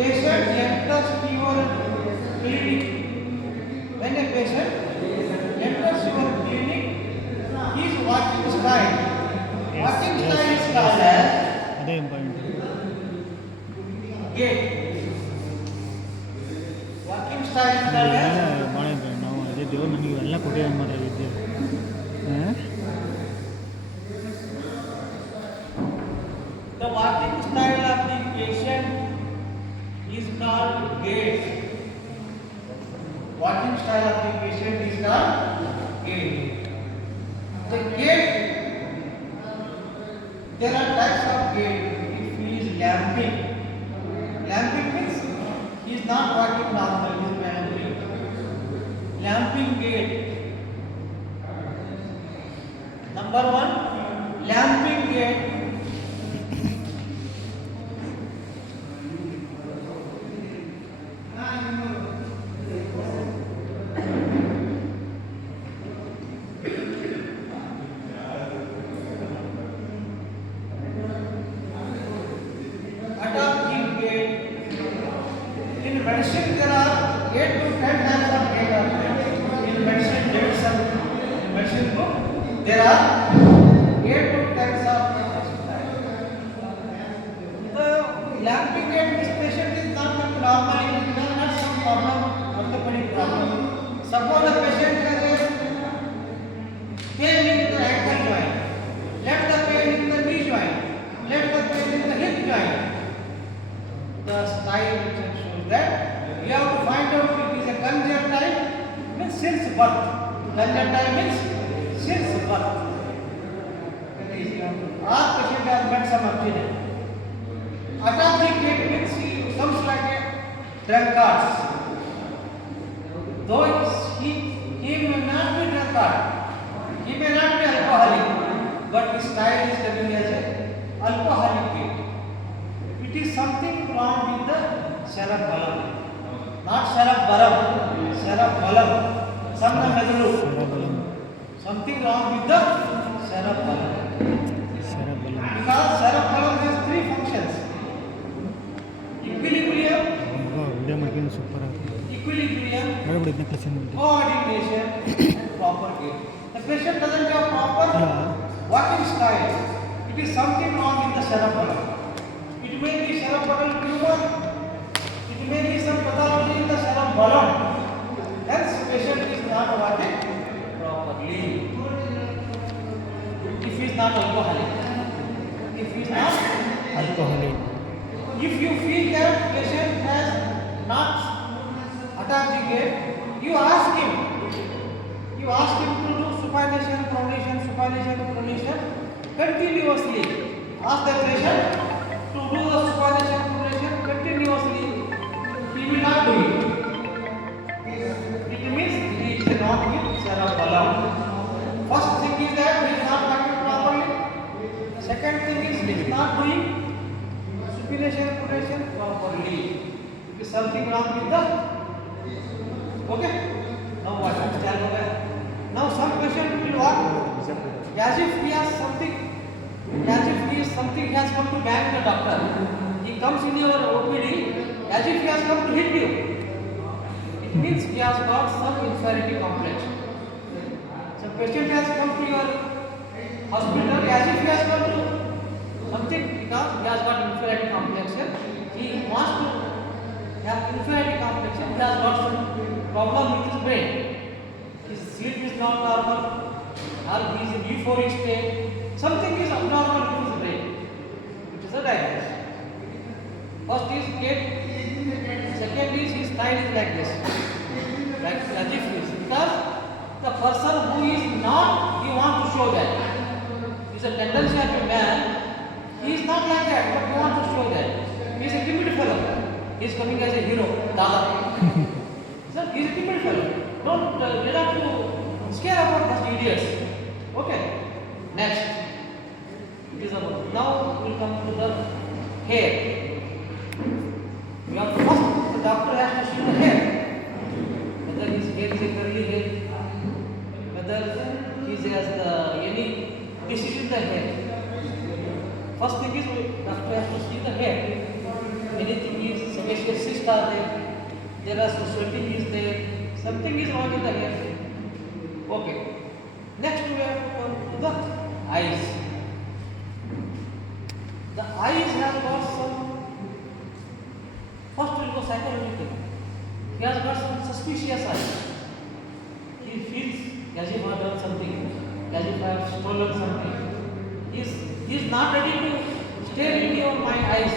patient enters your clinic, when a patient enters your clinic, his walking style is called as అదే important. gait. Walking style is called as ಬಾಳೆ ನಾವು ಅದೇ ದೇವ್ರು ನನಗೆ ಇವೆಲ್ಲ ಕೊಟ್ಟಿದ್ದಾನೆ ಮಾತ್ರ ವಿದ್ಯೆ. the walking style of the patient is called gait. Walking style of the patient is called gait. The gait, there are types of gait. If he is lamping, lamping means he is not walking normal, he is lamping. Lamping gait. Number one, lamping gait. Adaptive gait. In medicine, there are 8 to 10 types of gait are there. In medicine, book, there are 8 to 10 types of gait. The lamping gait, this patient is not normally, he does not some problem, orthopedic problem. Suppose the patient has a pain in the ankle joint, let the pain in the knee joint, let the pain in the hip joint. The style which shows that you have to find out if it is a conjunctile means since birth. Conjunctile means since birth. Our patient has met some accident. Atophic gait means he comes like a drunkard. Though he may not be drunkard, he may not be alcoholic, but his style is coming as a alcoholic gait. It is something wrong with the cerebellum, not cerebellum, cerebellum. Something wrong with the cerebellum. Because cerebellum has 3 functions: equilibrium, video ಮಾಡ್ಕೊಂಡು super ಆಗ್ತದೆ. equilibrium, ಹೇಳ್ಬಿಡಿ ಇದನ್ನ clean ಮಾಡಿ. coordination, and proper gait. The patient doesn't have proper walking style. It is something wrong with the cerebellum. It may be cerebral tumor. It may be some pathology in the cerebellum. Hence, patient is not walking properly. If he is not alcoholic, if he is not alcoholic. if you feel that patient has not atophic gait, you ask him to do supination, pronation continuously. Ask the patient to do the supination, pronation continuously. He will not do it. It means he is not with cerebellum. First thing is that he is not walking properly. Second thing is he is not doing supination, pronation properly. It is something wrong with the. Okay. Now what? Now some patient will walk as if he has something. He has come to bang the doctor. He comes in your OPD as if he has come to hit you. It means he has got some inferiority complex. Some patient has come to your hospital as if he has come to something because he has got inferiority complex. He wants to have inferiority complex. He has got some problem with his brain. His sleep is not normal, or he is in euphoric state. Something is abnormal with his brain. It is a diagnosis. First is gait. Second is his style is like this, like as if he is. Because the person who is not, he wants to show that. It's a tendency of a man. He is not like that, but he wants to show that. He is a timid fellow. He is coming as a hero, Dada. Sir, he is a timid fellow. Don't get up to scare about these idiots. Okay. Next. It is about. Now we will come to the hair. We have first the doctor has to see the hair. Whether his hair is a curly hair, whether he has any disease in the hair. First thing is doctor has to see the hair. anything is sebaceous cysts are there are some sweating is there, something is wrong in the hair. Okay. Next we have to come to the eyes. The eyes have got some, first we will go psychological. He has got some suspicious eyes. He feels as if I have done something, as if I have stolen something. He is not ready to stare into your mind eyes.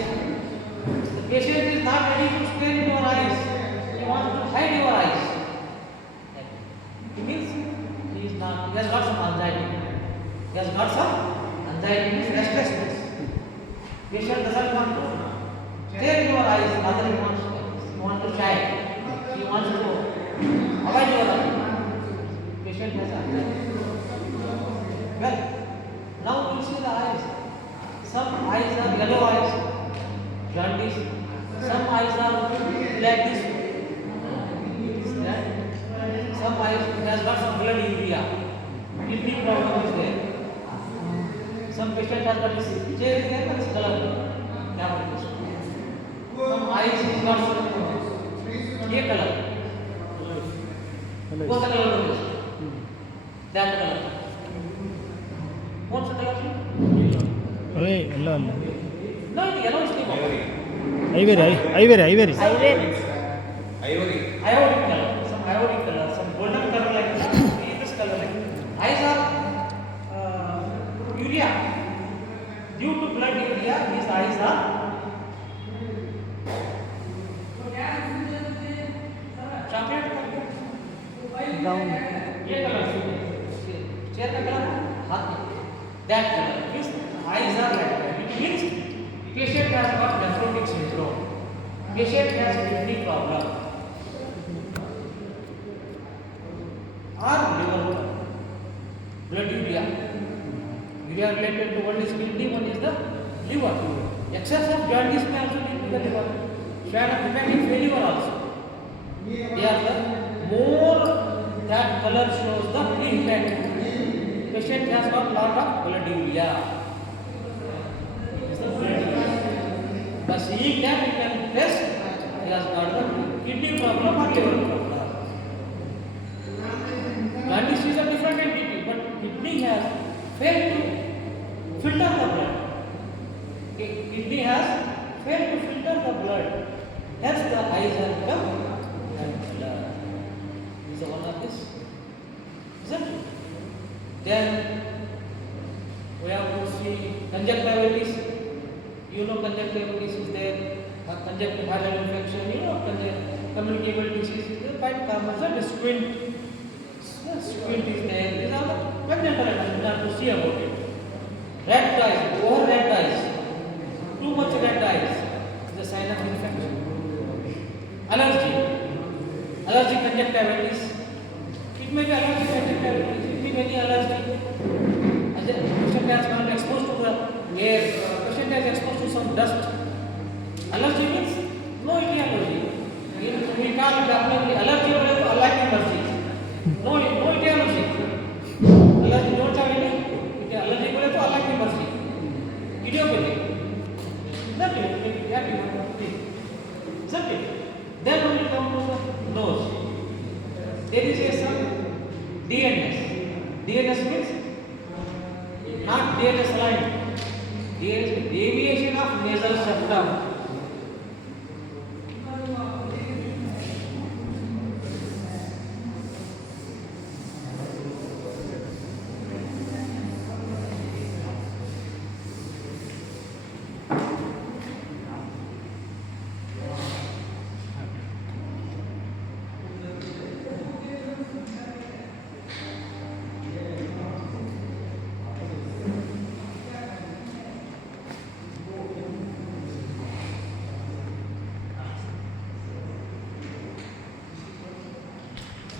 The patient is not ready to stare into your eyes. He wants to hide your eyes. It means he has got some anxiety. He has got some anxiety, means restlessness. Patient doesn't want to stare in your eyes, rather he wants to shy. He wants to avoid your eyes. Patient has anxiety. Well, now you see the eyes. Some eyes are yellow eyes, jaundice. Some eyes are like this. Some eyes has got some blood urea. Kidney problem is there. Some patient has got this change there, this color. Some eyes is got some ये color. कौन सा color है? That color. कौन सा color है? अरे अल्लाह अल्लाह No, it yellow is not. ಐವೇರಿ Iodic color. Some iodic color. Some golden color like this. This color like this. Eyes are urea. Due to blood urea, these eyes are chocolate color. Brown ये colour chair का colour हाथ में that color means eyes are like that. It means patient has got nephrotic syndrome. Patient has kidney problem or liver blood urea related to one is kidney, one is the liver. Excess of jaundice may also lead to the liver. Share of hepatic failure also. They are the more that color shows the pre-hepatic. Patient has got lot of blood urea. By seeing that, we can test he has got the kidney problem or liver problem. Jaundice is a different entity, but kidney has failed to filter the blood. Kidney has failed to filter the blood. Hence the eyes have become red color. Is the one of this? Isn't it? Then we have to see conjunctivitis. You know conjunctivitis is there. Conjunctive viral infection. You know communicable disease is there. Quite common. So the squint is there. These are the congenital items. We have to see about it. Red eyes, over red eyes, too much red eyes is a sign of infection. Allergy, allergic conjunctivitis. It may be allergic conjunctivitis. It may be any allergy. As a patient has been exposed to the air, patient is exposed to some dust. Allergy means no etiology. We can't definitely allergy or unlike allergy. No etiology. Allergy don't have any. Allergy बोले तो अलग की मर्जी idiopathic nothing that you have to something then when you come to the nose there is a some DNS means not DNS line DNS deviation of nasal septum.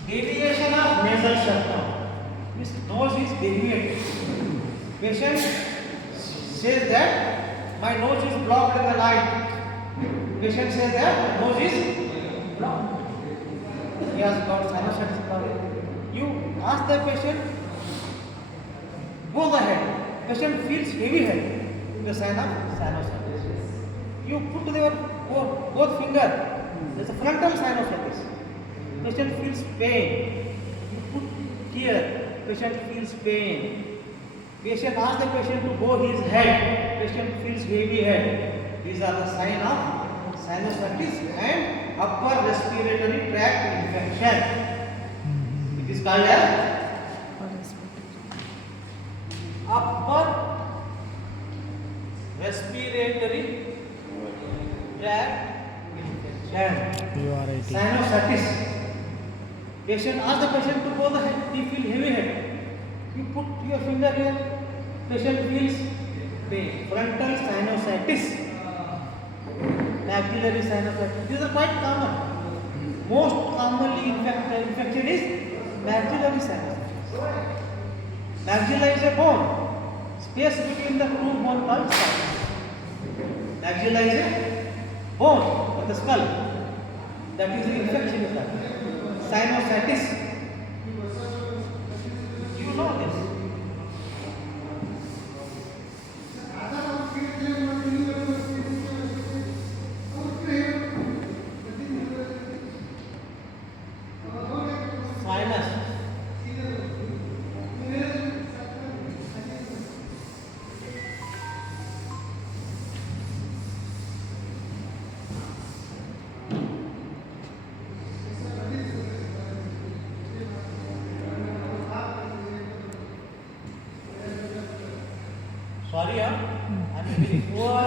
Deviation of nasal septum. This nose is deviated. Patient says that my nose is blocked in the light. Patient says that nose is blocked. He has got sinusitis problem. You ask the patient, go the head. Patient feels heavy head. The sign of sinusitis. You put your both finger. There's a frontal sinusitis. Patient feels pain. You put here. Patient feels pain. Patient asks the patient to bow his head. Patient feels heavy head. These are the sign of sinusitis and upper respiratory tract infection. It is called as upper respiratory tract infection. URIT. Sinusitis. Patient asks the patient to bow the head. He feels heavy head. You put your finger here. Patient feels pain. Frontal sinusitis. Maxillary sinusitis. These are quite common. Most commonly infection is maxillary sinusitis. Maxilla is a bone. Space between the two bones called sinus. Maxilla is a bone of the skull. That is the infection is that. Sinusitis. You know this. Sinus. Sorry, I'm very poor.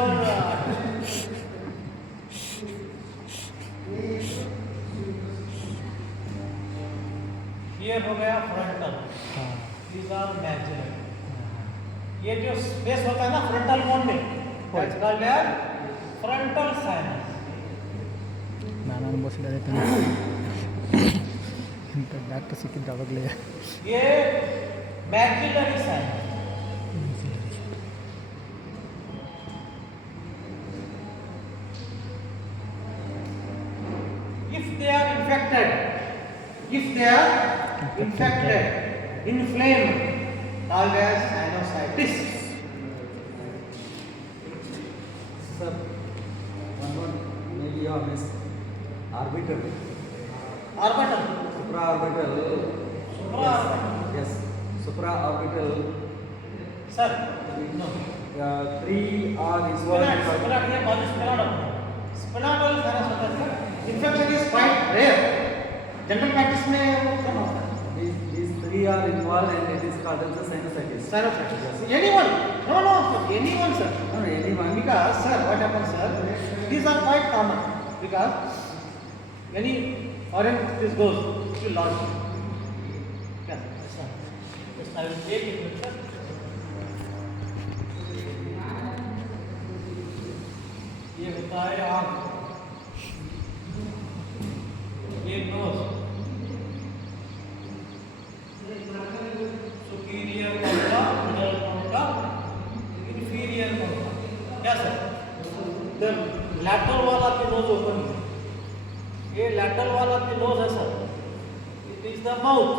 Here हो गया frontal. हाँ. These are maxillary. ये जो space होता है ना frontal bone में, that's called as frontal sinus. ನಾನು ಅನುಭವಿಸಿದರೆ ಇಂಥ ಡಾಕ್ಟರ್ ಸಿಕ್ಕಿದ್ದು ಅವಾಗಲೇ ये maxillary sinus. If they are infected, inflamed, called as sinusitis. Sir, one maybe you have missed. Orbital. Orbital. Supraorbital. Supraorbital. Yes. Supraorbital. Sir, no. 3 are involved. Spinatal sinusitis. Infection is quite rare. General practice में कम होता है. These 3 are involved and it is called as the sinusitis. Sinusitis. Anyone? No, sir. Anyone, sir. No, anyone. Because, sir, what happens, sir? These are quite common. Because any foreign this goes, it will lodge. Yes, sir. Yes, I will take it, sir. ये होता है आँख, ये knows, superior कॉर्टा, middle कॉर्टा, inferior कॉर्टा. क्या sir? The lateral वाला की knows open है. ये lateral वाला की नोज है sir. It is the mouth,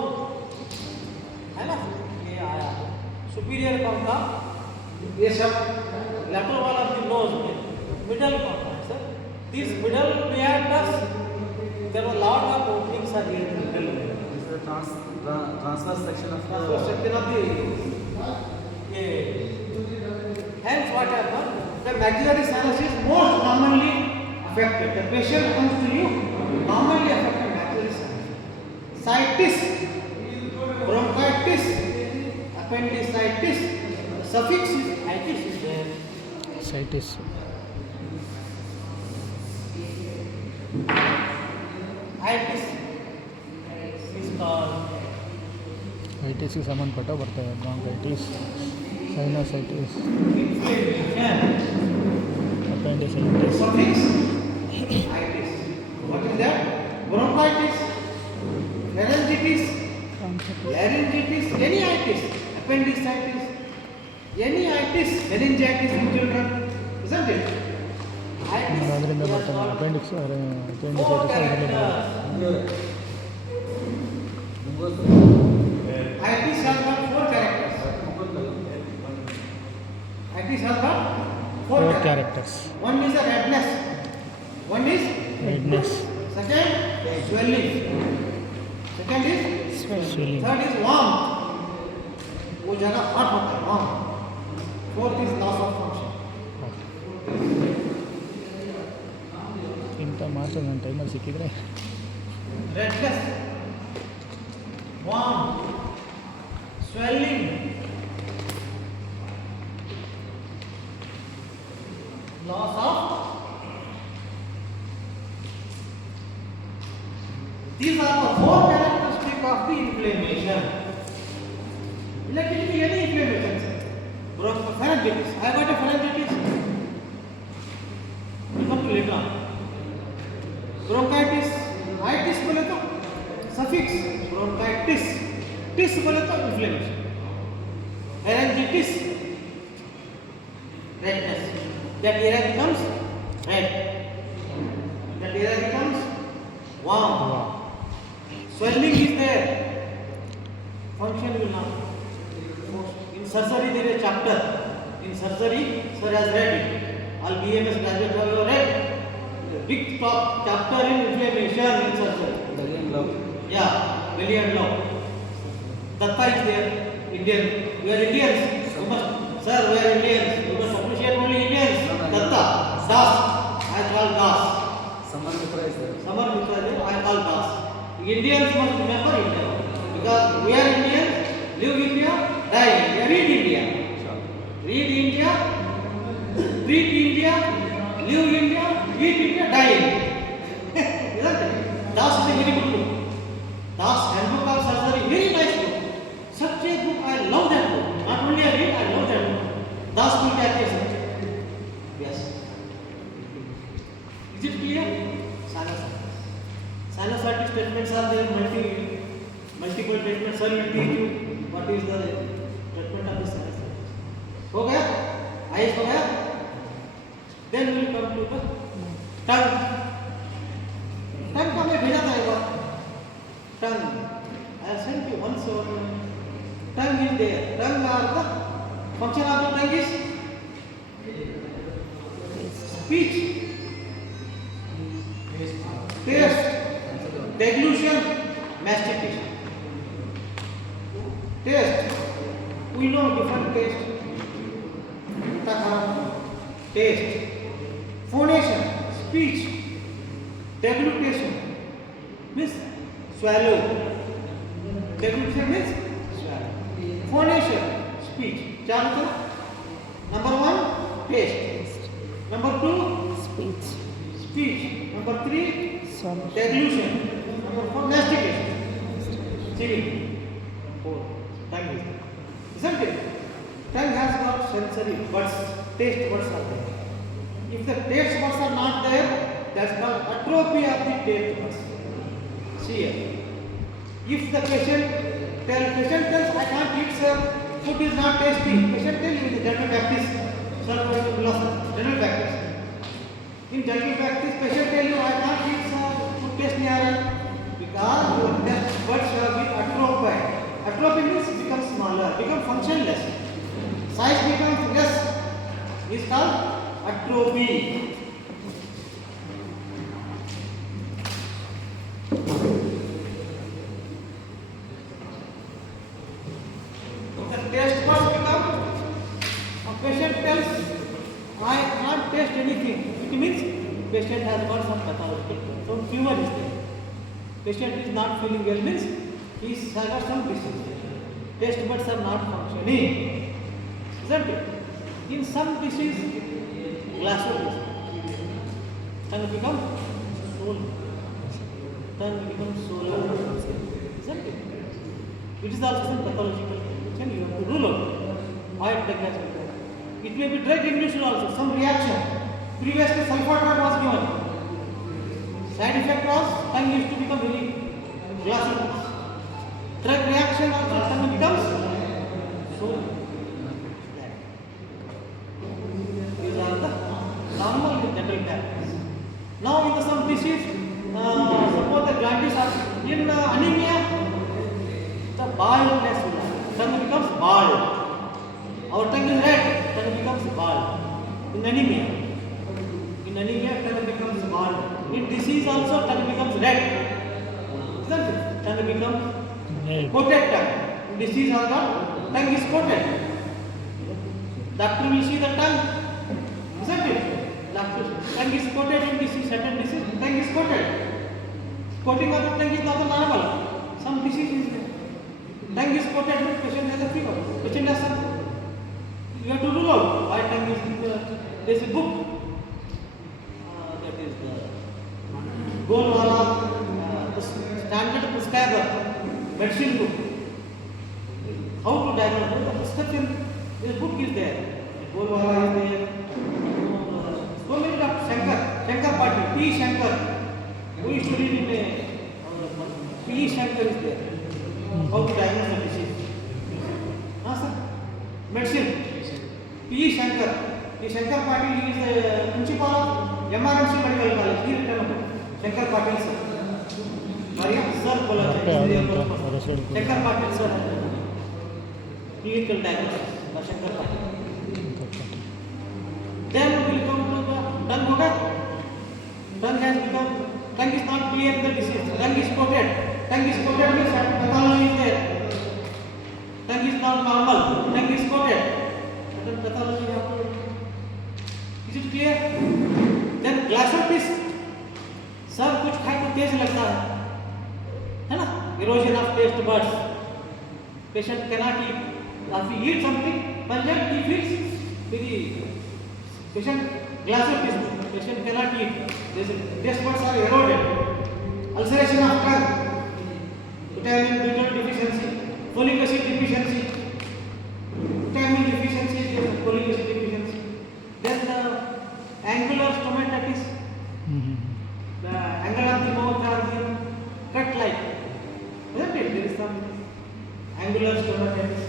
है ना? ये आया. सुपीरियर कॉर्टा, ये सब lateral वाला की नोज में. Middle कॉर्टा है sir. This middle meatus, there are a lot of openings are here in the middle. This is the transverse section of So section of the hence what happens? The maxillary sinus is most commonly affected. The patient comes to you commonly affected maxillary sinus. Sitis, bronchitis, appendicitis. The suffix is itis is there. ಸೈಟಿಸ್ Itis is called ಐಟಿಸ್ಗೆ ಸಂಬಂಧಪಟ್ಟ ಬರ್ತವೆ bronchitis sinusitis inflammation. Appendicitis Suffix itis. What is that? Bronchitis, pharyngitis, laryngitis, any itis, appendicitis, any itis, meningitis in children, isn't it? Itis. ಅದರಿಂದ they are ಬರ್ತವೆ called appendix four appendicitis ಅದರಲ್ಲಿ characters. Itis has got 4 characters. Itis has got 4 four characters. Characters One is a redness. One is redness, second swelling. Second is swelling, third is warm. वो जगह hot होता है warm. Fourth is loss of function. ಇಂಥ ಮಾತ್ರ ನನ್ನ ಟೈಮಲ್ಲಿ ಸಿಕ್ಕಿದ್ರೆ Redness, warm, swelling, loss of. These are the four characteristics of the inflammation. Let it be any inflammation. Pharyngitis. I got a pharyngitis. You come to later on. Bronchitis. Itis बोले तो suffix bronchitis. Tis बोले तो inflammation. Pharyngitis. Redness. That area becomes red. That area becomes warm. Swelling is there. Function will not. In surgery there is a chapter. In surgery, sir has read it. All BMS graduates have read. Big top chapter in inflammation in surgery. Very low. Yeah, belly and low. Datta is there. Indian. We are Indians. You must, sir, we are Indians. You must appreciate only Indians. Datta. Das. I call Das. Samar Mitra is there. Samar Mitra, I call Das. Indians must remember India. Because we are Indians, live India, die India, read India. Sure. Read India, treat India, live India, eat India, die India. Isn't it? Das is a very good book. Das Handbook of Surgery, very nice book. Such a book, I love that book. Not only I read, I love that book. Das will get a subject. Yes. Is it clear? Sinusitis. Sinusitis treatments are there, multiple treatments. Sir will teach you what is the treatment of the sinusitis. हो गया? Ice हो गया? Then we will come to the tongue. Tongue को मैं भेजा था एक बार. Tongue. I have sent you once or tongue is there. Tongue are the function of the tongue is speech, taste, deglution, mastication. Taste. We know different taste. Taste. Phonation, speech. Deglutation means swallow. Deglution means swallow. Phonation, speech. चार होता. Number one, taste. Number two, speech, speech. Number three, some deglution. Number four, mastication. Chewing. Four. Tongue is there. Isn't it? Tongue has got sensory buds, taste buds are there. If the taste buds are not there, that's called atrophy of the taste buds. See here. If the patient tells, I can't eat, sir, food is not tasty. Patient tells you the general practice. Sir, general practice. In general practice, patient tell you, I can't eat, sir, food taste नहीं आ रहा. Because your taste buds have been atrophied. Atrophy means become smaller, become functionless. Size becomes less. Is called atrophy. The taste buds become. A patient tells, I can't taste anything. It means patient has got some pathology. Some fever is there. Patient is not feeling well means he has got some disease. Taste buds are not functioning. Isn't it? In some disease, glassholes. Tongue becomes swollen. Tongue becomes swollen. Isn't it? It is also some pathological condition you have to rule out. Why it has been done. It may be drug induced also, some reaction. Previously sulfur drug was given. Side effect was tongue used to become very glassy. Drug reaction also tongue becomes swollen. These are the normal general practice. Now in the some disease, suppose the jaundice are in anemia, the baldness will happen. Tongue becomes bald. Our tongue is red, tongue becomes bald. In anemia, tongue becomes bald. hard. In disease also tongue becomes red. Isn't it? Tongue becomes coated tongue. In disease also tongue is coated. Doctor will see the tongue. Isn't it? Doctor, tongue is coated in disease, certain disease, tongue is coated. Coating of the tongue is not normal. Some disease is there. Tongue is coated, but patient has a fever. Patient has some. You have to rule out why tongue is. There is a book. That is the Golwala, the standard prescriber medicine book. How to diagnose the prescription? This book is there. Golwala is there. So many doctors. Shankar Patil, P. Shankar. Who is studied in P. Shankar is there. How to diagnose the disease? Sir? Medicine. P. Shankar. P. Shankar Patil is the principal of MRMC Medical College. He written about Shankar Patil sir. Maria sir bola Shankar Patil sir. Clinical diagnosis by Shankar Patil. Then we will come to the tongue hoga. Tongue has become, tongue is not clear the disease. Tongue is coated. Tongue is coated means pathology is there. Tongue is not normal. Tongue is coated. Then pathology is happening. Is it clear? Then glasser piece. Sir कुछ खाए तो तेज लगता है ना? Erosion of taste buds. Patient cannot eat. If he eats something, pungent, he feels very. Patient glasser piece. Patient cannot eat. Taste buds are eroded. Ulceration of tongue. Vitamin B12 deficiency. Folic acid deficiency. Vitamin deficiency is folic acid deficiency. Then the angular stomatitis. The angle of the mouth are cut like. Isn't it? There is some angular stomatitis.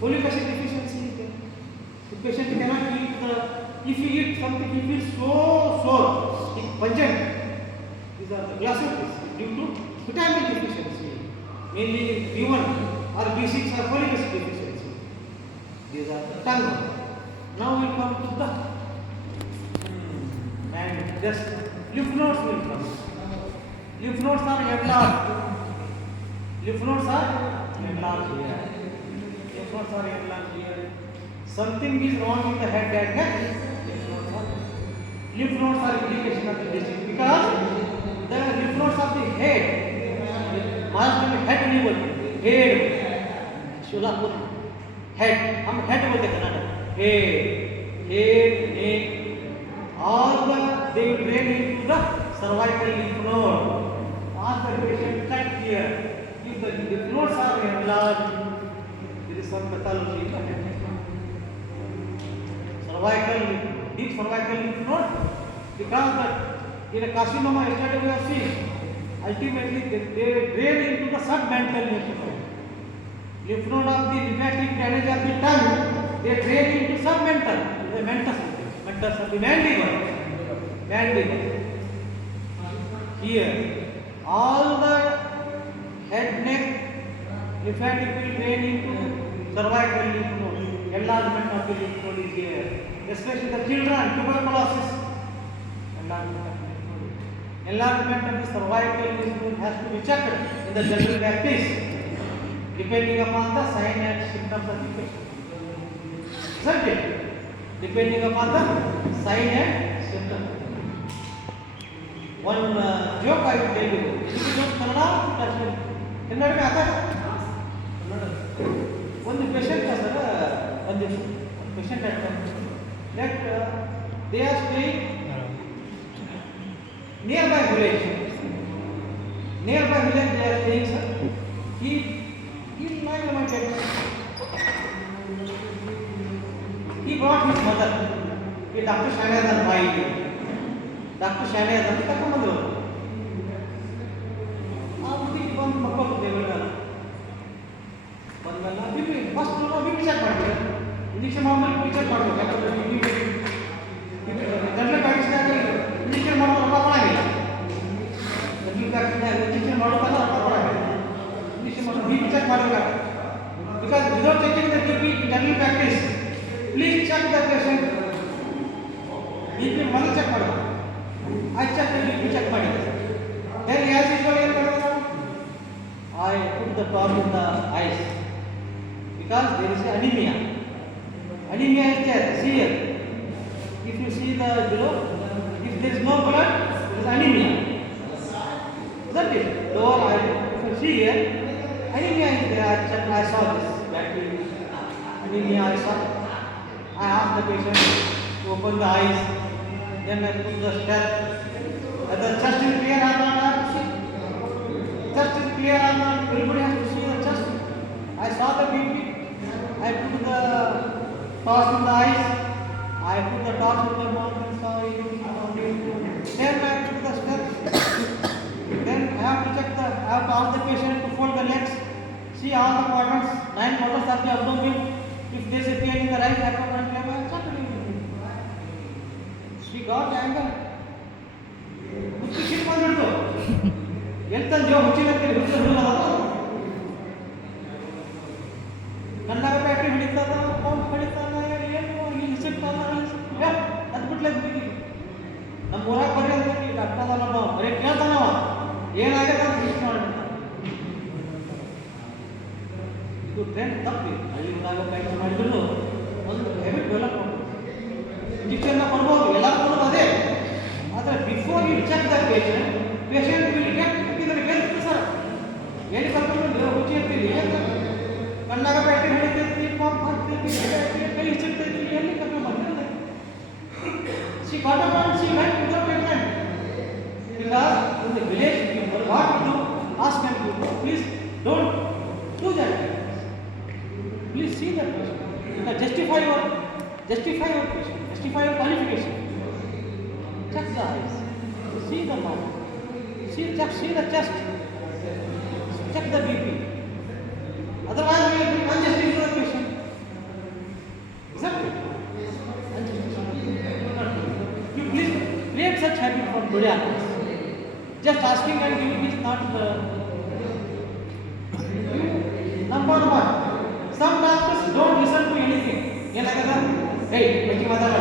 Folic acid deficiency is there. The patient cannot eat if he eats something, he feels so sore, pungent. These are the glasses due to vitamin deficiency. Mainly B1 or B6 or folic acid deficiency. These are the tongue. Now we come to the and just lymph nodes will come. Lymph nodes are enlarged. Lymph nodes are enlarged here. Lymph nodes are enlarged here. Something is wrong in the head and neck. Lymph nodes are indication of the disease because the lymph nodes of the head, Maharashtra head level, head, Sholapur, head, हम head बोलते हैं ना, head, neck, all they will drain into the cervical lymph node. Ask the patient cut here. If the lymph nodes are enlarged, there is some pathology in the head. Cervical, deep cervical lymph node, because that in a carcinoma study we have seen, ultimately they drain into the submental lymph node. Lymph node of the lymphatic drainage of the tongue, they drain into submental, the mentus of the mandible. Here, all the head, neck, lymphatic will drain into cervical lymph node. Enlargement of the lymph node is here. Especially the children, tuberculosis. Enlargement of the cervical lymph node has to be checked in the general practice, depending upon the sign and symptoms of the patient. Isn't it? Depending upon the sign and symptom. One joke I will tell you. This is not Kannada. Kannada में आता है? One patient has one patient had come that they are staying nearby village. Nearby village they are staying, sir. He like my child. He brought his mother. ये doctor Shahnawaz भाई है. Doctor Shahnawaz तक को मतलब. आप उसी बंद मक्को तो देवल वाला. बंद वाला अभी भी फर्स्ट फ्लोर अभी भी चेक कर दिया. इंजेक्शन नॉर्मल भी चेक कर दिया. जनरल प्रैक्टिस का इंजेक्शन मॉडल रखा पड़ा है. जनरल प्रैक्टिस का इंजेक्शन मॉडल का रखा पड़ा है. इंजेक्शन मॉडल भी चेक करेगा. Because without checking the GP general practice, please check the patient. BP model check करो. I check ಮಾಡಿದೆ. Then as usual ಏನು ಮಾಡೋದು? I put the top in the eyes because there is anemia. Anemia is there. See here. If you see the below, if there is no blood, there is anemia. Isn't it? Lower eye. If you see here, anemia is there. I saw this. Anemia I saw. I asked the patient to open the eyes. Then I put the step. Whether chest is clear or not. Chest is clear or not. Everybody has to see the chest. I saw the BP. I put the torch in the eyes. I put the torch in the mouth and saw it. Then I put the step. Then I have to check I have to ask the patient to fold the legs. See all the quadrants. 9 quadrants are the abdomen. If there is a pain in the right abdomen, I have to She got angle. ಹುಚ್ಚು ಶಿಟ್ ಮಾಡಿಬಿಡ್ತು ಎಂತಂದೇವ ಹುಚ್ಚಿನಂತೆ ಹುಚ್ಚು ಹುಡುಗ ಕಣ್ಣಾಗ battery ಹಿಡಿತದ pump ಹಿಡಿತಾನ ಏನು ಹಿಡಿಸಿರ್ತಾನ ಅದು ಬಿಟ್ಲೆ ನಮ್ಮ ಊರಾಗ ಬರ್ರಿ ಅಂದ್ರೆ ಡಾಕ್ಟರ್ ಅದ ನಮ್ಮ ಬರೀ ಕೇಳ್ತಾನವ ಏನಾಗ್ಯದ ಅಂತ ಹಿಡಿಸ್ ಮಾಡಿಬಿಡ್ತಾನ ಇದು ಟ್ರೆಂಡ್ ತಪ್ಪಿ ಹಳ್ಳಿ ಊರಾಗ ಪ್ರಾಕ್ಟೀಸ್ ಮಾಡಿದ್ರು ಒಂದು ಹ್ಯಾಬಿಟ್ ಡೆವಲಪ್ ಮಾಡ್ಬೋದು ಇಂಜೆಕ್ಷನ್ ಕೊಡ್ಬೋದು ಎಲ್ಲರೂ ಕೊಡೋದು ಅದೇ ಆದರೆ before you check the patient will get ಇದರ ಗೆಲ್ತು ಸರ್ ಎಲ್ಲಿ ಕರ್ಕೊಂಡು ಹುಚ್ಚಿ ಇರ್ತೀವಿ ಕಣ್ಣಾಗ ಬ್ಯಾಟ್ರಿ ಹಿಡಿತೈತಿ ಪಂಪ್ ಹಾಕ್ತೈತಿ ಕೈ ಹಿಚ್ಚಿರ್ತೈತಿ ಎಲ್ಲಿ ಕರ್ಕೊಂಡು ಬಂದಿಲ್ಲ C got up and C went with the patient because in the village people what to do ask them to please don't do that please see the patient justify your patient justify your qualification check the eyes see the mouth see the chest check the BP otherwise we will be unjustified to the patient exactly you please create such habit from today onwards just asking and giving is not the number one some doctors don't listen to anything ಏನಂದ್ರೆ hey ಹೆಚ್ಚು ಮಾತಾಡ